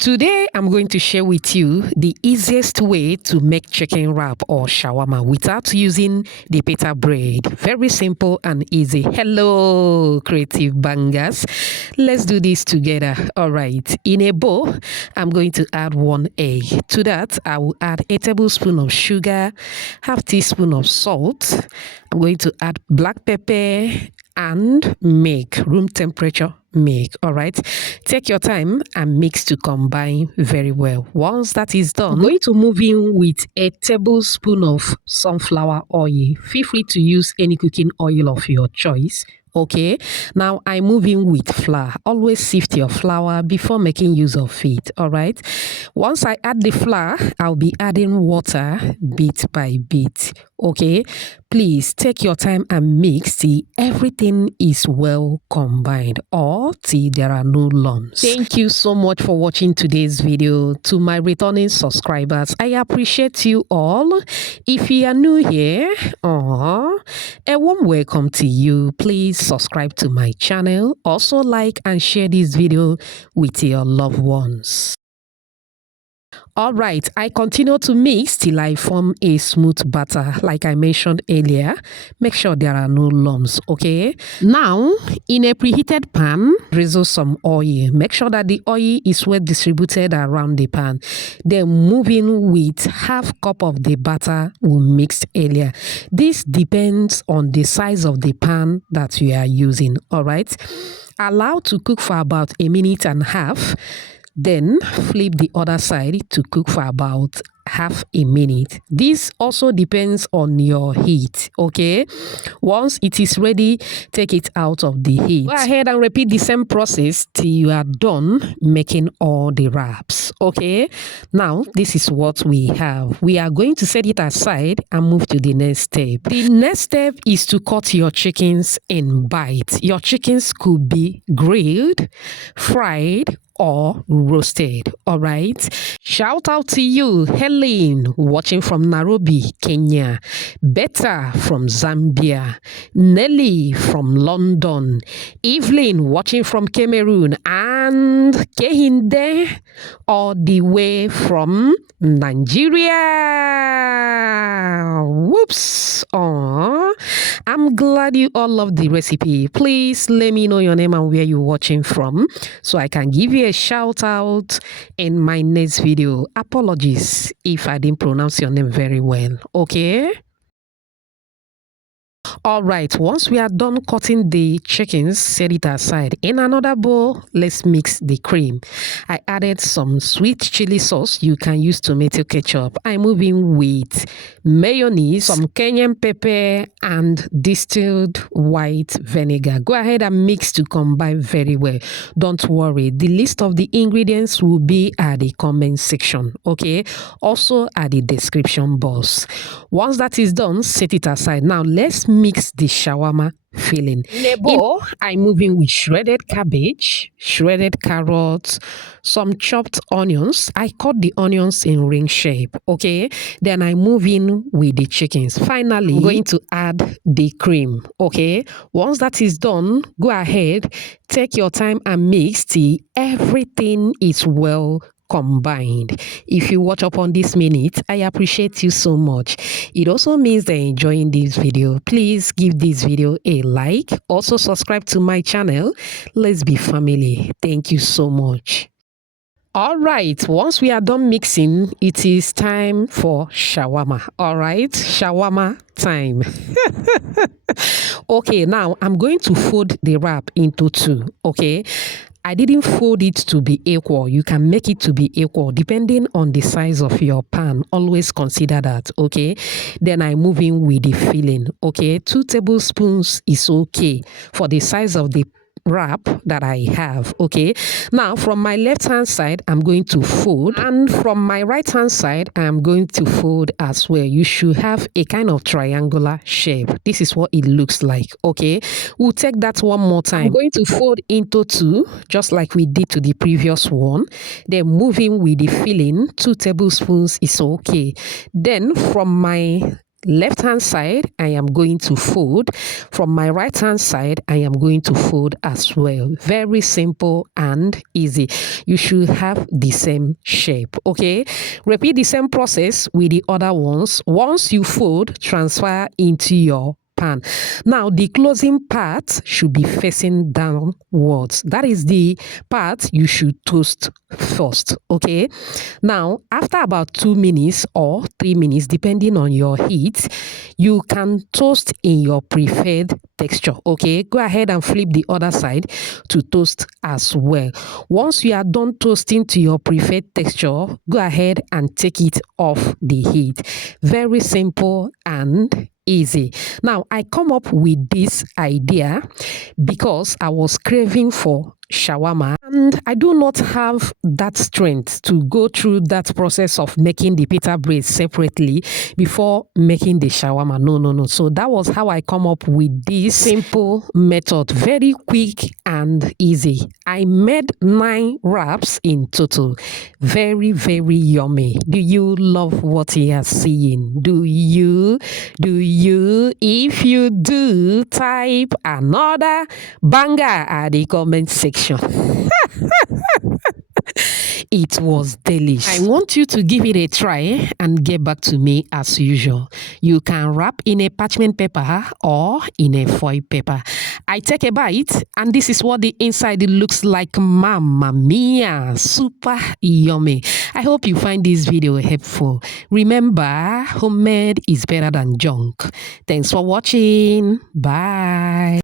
Today, I'm going to share with you the easiest way to make chicken wrap or shawarma without using the pita bread. Very simple and easy. Hello, creative bangers. Let's do this together. All right. In a bowl, I'm going to add 1 egg. To that, I will add a tablespoon of sugar, half teaspoon of salt. I'm going to add black pepper and milk, room temperature milk. All right, take your time and mix to combine very well. Once that is done, I'm going to move in with a tablespoon of sunflower oil. Feel free to use any cooking oil of your choice. Okay, now I move in with flour. Always sift your flour before making use of it. All right, once I add the flour, I'll be adding water bit by bit. Okay, please take your time and mix till everything is well combined or till there are no lumps. Thank you so much for watching today's video. To my returning subscribers, I appreciate you all. If you are new here, a warm welcome to you. Please subscribe to my channel. Also like and share this video with your loved ones. All right, I continue to mix till I form a smooth batter like I mentioned earlier. Make sure there are no lumps, okay? Now, in a preheated pan, drizzle some oil. Make sure that the oil is well distributed around the pan. Then move in with half cup of the batter we mixed earlier. This depends on the size of the pan that you are using, all right? Allow to cook for about 1.5 minutes. Then flip the other side to cook for about half a minute. This also depends on your heat, okay? Once it is ready, take it out of the heat. Go ahead and repeat the same process till you are done making all the wraps, okay? Now, this is what we have. We are going to set it aside and move to the next step. The next step is to cut your chickens in bites. Your chickens could be grilled, fried, or roasted. All right, shout out to you, Helen, watching from Nairobi, Kenya, Betta from Zambia, Nelly from London, Evelyn watching from Cameroon, and Kehinde all the way from Nigeria. Whoops. I'm glad you all love the recipe. Please let me know your name and where you're watching from so I can give you a shout out in my next video. Apologies if I didn't pronounce your name very well, okay? All right, once we are done cutting the chickens, set it aside. In another bowl, let's mix the cream. I added some sweet chili sauce. You can use tomato ketchup. I move in with mayonnaise, some Cayenne pepper, and distilled white vinegar. Go ahead and mix to combine very well. Don't worry, the list of the ingredients will be at the comment section, okay? Also at the description box. Once that is done, set it aside. Now let's mix the shawarma filling. In a bowl, I move in with shredded cabbage, shredded carrots, some chopped onions. I cut the onions in ring shape, okay? Then I move in with the chickens. Finally, I'm going to add the cream, okay? Once that is done, go ahead, take your time and mix till everything is well combined. If you watch up on this minute, I appreciate you so much. It also means they're enjoying this video. Please give this video a like. Also subscribe to my channel. Let's be family. Thank you so much. All right, once we are done mixing, it is time for shawarma. All right, shawarma time. Okay, now I'm going to fold the wrap into 2, okay? I didn't fold it to be equal. You can make it to be equal depending on the size of your pan. Always consider that, okay? Then I move in with the filling, okay? 2 tablespoons is okay for the size of the wrap that I have, okay? Now from my left hand side I'm going to fold, and from my right hand side I'm going to fold as well. You should have a kind of triangular shape. This is what it looks like, okay? We'll take that one more time. I'm going to fold into 2 just like we did to the previous one. Then moving with the filling, 2 tablespoons is okay. Then from my left hand side, I am going to fold. From my right hand side, I am going to fold as well. Very simple and easy. You should have the same shape, okay? Repeat the same process with the other ones. Once you fold, transfer into your pan. Now, the closing part should be facing downwards. That is the part you should toast first, okay? Now, after about 2 minutes or 3 minutes, depending on your heat, you can toast in your preferred texture, okay? Go ahead and flip the other side to toast as well. Once you are done toasting to your preferred texture, go ahead and take it off the heat. Very simple and easy. Now, I come up with this idea because I was craving for shawarma and I do not have that strength to go through that process of making the pita bread separately before making the shawarma. No. So that was how I come up with this simple method. Very quick and easy. I made 9 wraps in total. Very, very yummy. Do you love what you are seeing? Do you? If you do, type another banger at the comment section. It was delicious. I want you to give it a try and get back to me as usual. You can wrap in a parchment paper or in a foil paper. I take a bite and this is what the inside looks like. Mamma mia, super yummy. I hope you find this video helpful. Remember, homemade is better than junk. Thanks for watching. Bye.